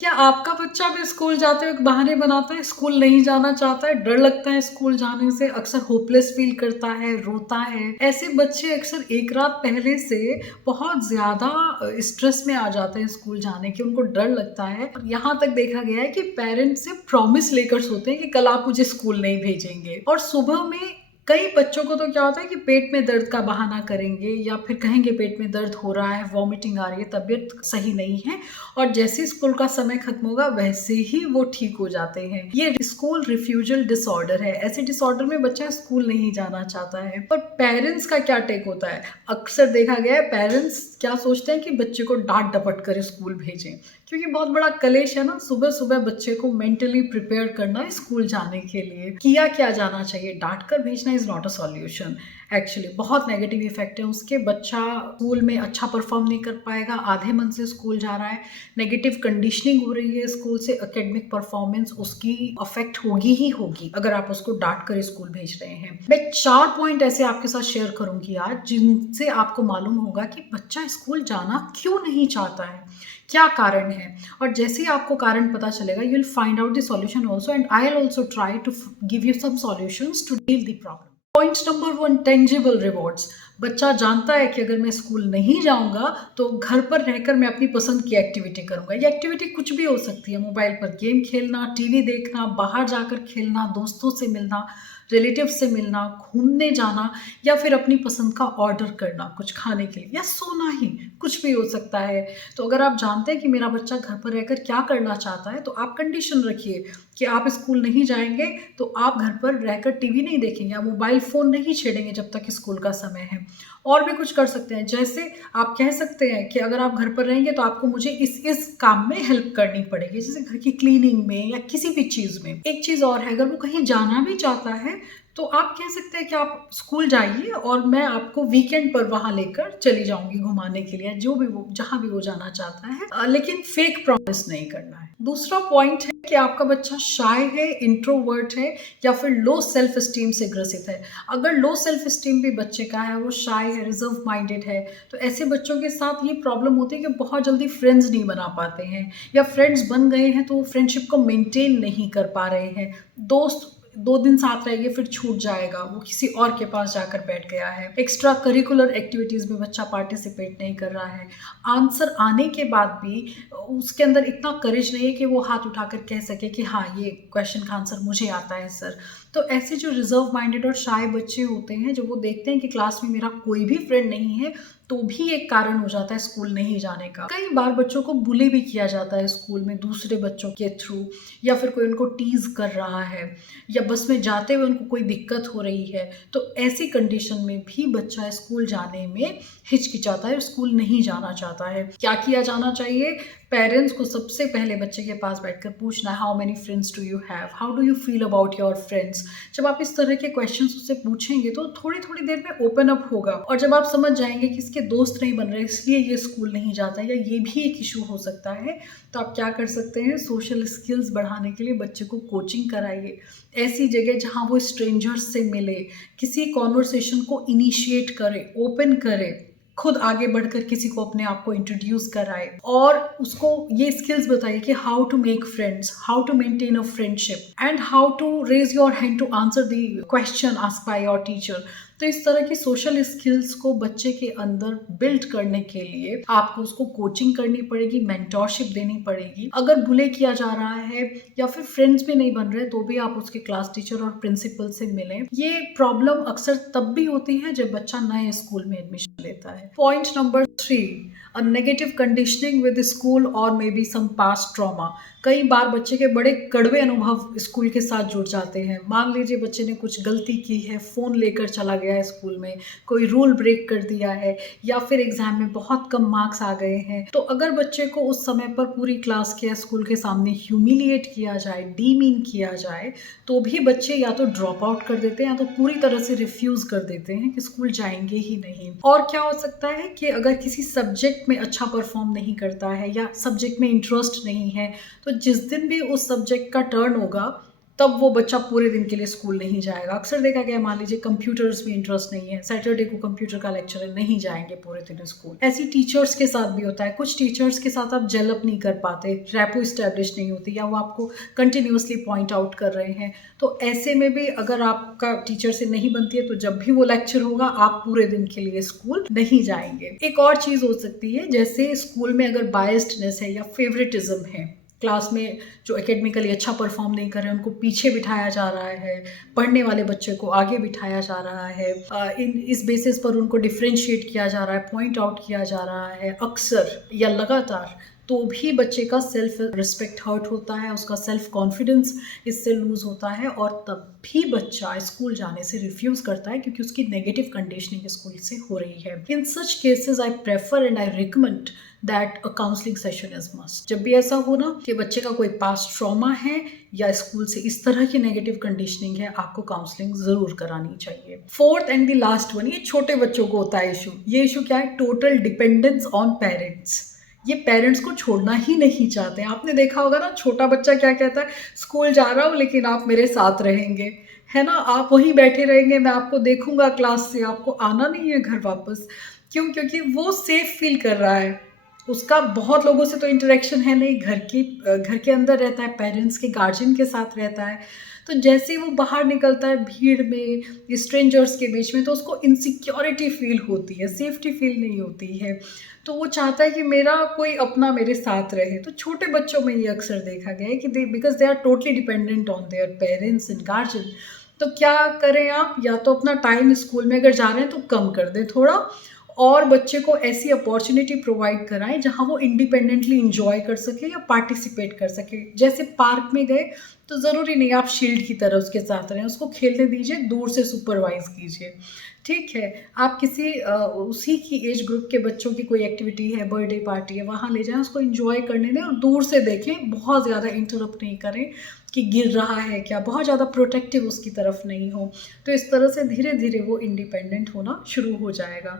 क्या आपका बच्चा भी स्कूल जाते वक़्त बहाने बनाता है, स्कूल नहीं जाना चाहता है, डर लगता है स्कूल जाने से, अक्सर होपलेस फ़ील करता है, रोता है? ऐसे बच्चे अक्सर एक रात पहले से बहुत ज़्यादा स्ट्रेस में आ जाते हैं स्कूल जाने के, उनको डर लगता है। और यहाँ तक देखा गया है कि पेरेंट्स से प्रॉमिस लेकर सोते हैं कि कल आप मुझे स्कूल नहीं भेजेंगे, और सुबह में कई बच्चों को तो क्या होता है कि पेट में दर्द का बहाना करेंगे या फिर कहेंगे पेट में दर्द हो रहा है, वॉमिटिंग आ रही है, तबीयत सही नहीं है, और जैसे ही स्कूल का समय खत्म होगा वैसे ही वो ठीक हो जाते हैं। ये स्कूल रिफ्यूजल डिसऑर्डर है। ऐसे डिसऑर्डर में बच्चा स्कूल नहीं जाना चाहता है। पर पेरेंट्स का क्या टेक होता है? अक्सर देखा गया है पेरेंट्स क्या सोचते हैं कि बच्चे को डांट डपट कर स्कूल भेजें, क्योंकि बहुत बड़ा कलेश है ना सुबह सुबह बच्चे को मेंटली प्रिपेयर करना स्कूल जाने के लिए। किया क्या जाना चाहिए? डांट कर भेजना is not a solution. Actually बहुत नेगेटिव इफेक्ट है उसके। बच्चा स्कूल में अच्छा परफॉर्म नहीं कर पाएगा, आधे मन से स्कूल जा रहा है, नेगेटिव कंडीशनिंग हो रही है स्कूल से, एकेडमिक परफॉर्मेंस उसकी अफेक्ट होगी ही होगी अगर आप उसको डांट कर स्कूल भेज रहे हैं। मैं 4 पॉइंट ऐसे आपके साथ शेयर करूंगी आज जिनसे आपको मालूम होगा कि बच्चा स्कूल जाना क्यों नहीं चाहता है, क्या कारण है। और जैसे ही आपको कारण पता चलेगा you will find out the solution also, and I will also try to give you some solutions to deal the problem. Point number 1, tangible rewards. बच्चा जानता है कि अगर मैं स्कूल नहीं जाऊंगा तो घर पर रहकर मैं अपनी पसंद की एक्टिविटी करूंगा। ये एक्टिविटी कुछ भी हो सकती है, मोबाइल पर गेम खेलना, टीवी देखना, बाहर जाकर खेलना, दोस्तों से मिलना, रिलेटिव से मिलना, घूमने जाना, या फिर अपनी पसंद का ऑर्डर करना कुछ खाने के लिए, या सोना ही, कुछ भी हो सकता है। तो अगर आप जानते हैं कि मेरा बच्चा घर पर रहकर क्या करना चाहता है तो आप कंडीशन रखिए कि आप स्कूल नहीं जाएंगे तो आप घर पर रहकर टीवी नहीं देखेंगे या मोबाइल फ़ोन नहीं छेड़ेंगे जब तक स्कूल का समय है। और भी कुछ कर सकते हैं, जैसे आप कह सकते हैं कि अगर आप घर पर रहेंगे तो आपको मुझे इस काम में हेल्प करनी पड़ेगी, जैसे घर की क्लीनिंग में या किसी भी चीज़ में। एक चीज़ और है, अगर वो कहीं जाना भी चाहता है तो आप कह सकते हैं कि आप स्कूल जाइए और मैं आपको वीकेंड पर वहाँ लेकर चली जाऊँगी घुमाने के लिए, जो भी वो जहाँ भी वो जाना चाहता है, लेकिन फेक प्रॉमिस नहीं करना है। दूसरा पॉइंट है कि आपका बच्चा शाय है, इंट्रोवर्ट है, या फिर लो सेल्फ स्टीम से ग्रसित है। अगर लो सेल्फ स्टीम भी बच्चे का है, वो शाय है, रिजर्व माइंडेड है, तो ऐसे बच्चों के साथ ये प्रॉब्लम होती है कि बहुत जल्दी फ्रेंड्स नहीं बना पाते हैं, या फ्रेंड्स बन गए हैं तो वो फ्रेंडशिप को मेंटेन नहीं कर पा रहे हैं। दोस्त 2 दिन साथ रहेंगे फिर छूट जाएगा, वो किसी और के पास जाकर बैठ गया है। एक्स्ट्रा करिकुलर एक्टिविटीज़ में बच्चा पार्टिसिपेट नहीं कर रहा है। आंसर आने के बाद भी उसके अंदर इतना करेज नहीं है कि वो हाथ उठाकर कह सके कि हाँ, ये क्वेश्चन का आंसर मुझे आता है सर। तो ऐसे जो रिजर्व माइंडेड और शाय बच्चे होते हैं, जब वो देखते हैं कि क्लास में मेरा कोई भी फ्रेंड नहीं है, तो भी एक कारण हो जाता है स्कूल नहीं जाने का। कई बार बच्चों को बुली भी किया जाता है स्कूल में दूसरे बच्चों के थ्रू, या फिर कोई उनको टीज कर रहा है, या बस में जाते हुए उनको कोई दिक्कत हो रही है, तो ऐसी कंडीशन में भी बच्चा स्कूल जाने में हिचकिचाता है, स्कूल नहीं जाना चाहता है। क्या किया जाना चाहिए? पेरेंट्स को सबसे पहले बच्चे के पास बैठकर पूछना है, how many friends do you have, how do you feel about your friends. जब आप इस तरह के क्वेश्चंस उससे पूछेंगे तो थोड़ी थोड़ी देर में ओपन अप होगा, और जब आप समझ जाएंगे कि इसके दोस्त नहीं बन रहे इसलिए ये स्कूल नहीं जाता है, या ये भी एक इशू हो सकता है, तो आप क्या कर सकते हैं, सोशल स्किल्स बढ़ाने के लिए बच्चे को कोचिंग कराइए। ऐसी जगह जहाँ वो स्ट्रेंजर्स से मिले, किसी कॉन्वर्सेशन को इनिशिएट करे, ओपन करे, खुद आगे बढ़कर किसी को अपने आप को इंट्रोड्यूस कराए, और उसको ये स्किल्स बताइए कि how to make friends, how to maintain a friendship, and how to raise your hand to answer the question asked by your teacher. तो इस तरह की सोशल स्किल्स को बच्चे के अंदर बिल्ड करने के लिए आपको उसको कोचिंग करनी पड़ेगी, मेंटोरशिप देनी पड़ेगी। अगर बुले किया जा रहा है या फिर फ्रेंड्स भी नहीं बन रहे तो भी आप उसके क्लास टीचर और प्रिंसिपल से मिलें। ये प्रॉब्लम अक्सर तब भी होती है जब बच्चा नए स्कूल में एडमिशन लेता है। Point number 3, a negative conditioning with school और may be some past trauma. कई बार बच्चे के बड़े कड़वे अनुभव स्कूल के साथ जुड़ जाते हैं। मान लीजिए बच्चे ने कुछ गलती की है, फ़ोन लेकर चला गया है स्कूल में, कोई रूल ब्रेक कर दिया है, या फिर एग्ज़ाम में बहुत कम मार्क्स आ गए हैं। तो अगर बच्चे को उस समय पर पूरी क्लास के या स्कूल के सामने ह्यूमिलिएट किया जाए, डीमीन किया जाए, तो भी बच्चे या तो ड्रॉप आउट कर देते हैं या तो पूरी तरह से रिफ्यूज़ कर देते हैं कि स्कूल जाएंगे ही नहीं। और क्या हो सकता है कि अगर किसी सब्जेक्ट में अच्छा परफॉर्म नहीं करता है या सब्जेक्ट में इंटरेस्ट नहीं है, तो जिस दिन भी उस सब्जेक्ट का टर्न होगा तब वो बच्चा पूरे दिन के लिए स्कूल नहीं जाएगा। अक्सर देखा गया है, मान लीजिए कंप्यूटर्स में इंटरेस्ट नहीं है, सैटरडे को कंप्यूटर का लेक्चर है, नहीं जाएंगे पूरे दिन स्कूल। ऐसी टीचर्स के साथ भी होता है, कुछ टीचर्स के साथ आप जेल अप नहीं कर पाते, रैपो इस्टेब्लिश नहीं होती, या वो आपको कंटिन्यूसली पॉइंट आउट कर रहे हैं। तो ऐसे में भी अगर आपका टीचर से नहीं बनती है, तो जब भी वो लेक्चर होगा आप पूरे दिन के लिए स्कूल नहीं जाएंगे। एक और चीज़ हो सकती है, जैसे स्कूल में अगर बायस्डनेस है या फेवरेटिज्म है, क्लास में जो एकेडमिकली अच्छा परफॉर्म नहीं कर रहे हैं उनको पीछे बिठाया जा रहा है, पढ़ने वाले बच्चे को आगे बिठाया जा रहा है, इस बेसिस पर उनको डिफ्रेंशिएट किया जा रहा है, पॉइंट आउट किया जा रहा है अक्सर या लगातार, तो भी बच्चे का सेल्फ रिस्पेक्ट हर्ट होता है, उसका सेल्फ कॉन्फिडेंस इससे लूज़ होता है, और तब भी बच्चा स्कूल जाने से रिफ्यूज़ करता है क्योंकि उसकी नेगेटिव कंडीशनिंग स्कूल से हो रही है। In such cases I prefer and I recommend that a counselling session is must. जब भी ऐसा हो ना कि बच्चे का कोई पास्ट ट्रॉमा है या स्कूल से इस तरह की नेगेटिव कंडीशनिंग है, आपको काउंसलिंग जरूर करानी चाहिए। Fourth and the last one, ये छोटे बच्चों को होता है इशू। ये इशू क्या है? Total dependence on parents. ये पेरेंट्स को छोड़ना ही नहीं चाहते। आपने देखा होगा ना, छोटा बच्चा क्या कहता है, स्कूल जा रहा हूँ लेकिन आप मेरे साथ रहेंगे, है ना, आप वहीं बैठे रहेंगे, मैं आपको देखूंगा क्लास से, आपको आना नहीं है घर वापस। क्यों? क्योंकि वो सेफ फील कर रहा है। उसका बहुत लोगों से तो इंटरेक्शन है नहीं, घर के अंदर रहता है, पेरेंट्स के गार्जियन के साथ रहता है। तो जैसे ही वो बाहर निकलता है भीड़ में, स्ट्रेंजर्स के बीच में, तो उसको इनसिक्योरिटी फील होती है, सेफ्टी फील नहीं होती है। तो वो चाहता है कि मेरा कोई अपना मेरे साथ रहे। तो छोटे बच्चों में ये अक्सर देखा गया है कि because they are totally dependent on their parents and guardian. तो क्या करें आप? या तो अपना टाइम स्कूल में अगर जा रहे हैं तो कम कर दें थोड़ा, और बच्चे को ऐसी अपॉर्चुनिटी प्रोवाइड कराएं जहां वो इंडिपेंडेंटली इंजॉय कर सके या पार्टिसिपेट कर सके। जैसे पार्क में गए तो ज़रूरी नहीं आप शील्ड की तरह उसके साथ रहें, उसको खेलने दीजिए, दूर से सुपरवाइज कीजिए, ठीक है। आप किसी उसी की एज ग्रुप के बच्चों की कोई एक्टिविटी है, बर्थडे पार्टी है, वहाँ ले जाएं, उसको इंजॉय करने दें और दूर से देखें, बहुत ज़्यादा इंटरप्ट नहीं करें कि गिर रहा है क्या, बहुत ज़्यादा प्रोटेक्टिव उसकी तरफ नहीं हो। तो इस तरह से धीरे धीरे वो इंडिपेंडेंट होना शुरू हो जाएगा।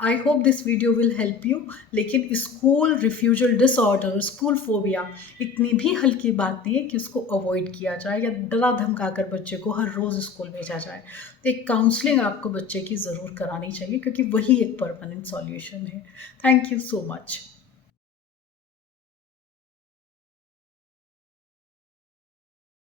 I hope this video will help you. लेकिन school refusal disorder, school phobia इतनी भी हल्की बात नहीं है कि उसको अवॉइड किया जाए या डरा धमका कर बच्चे को हर रोज़ स्कूल भेजा जाए। तो एक काउंसलिंग आपको बच्चे की ज़रूर करानी चाहिए, क्योंकि वही एक परमानेंट सॉल्यूशन है। Thank you so much.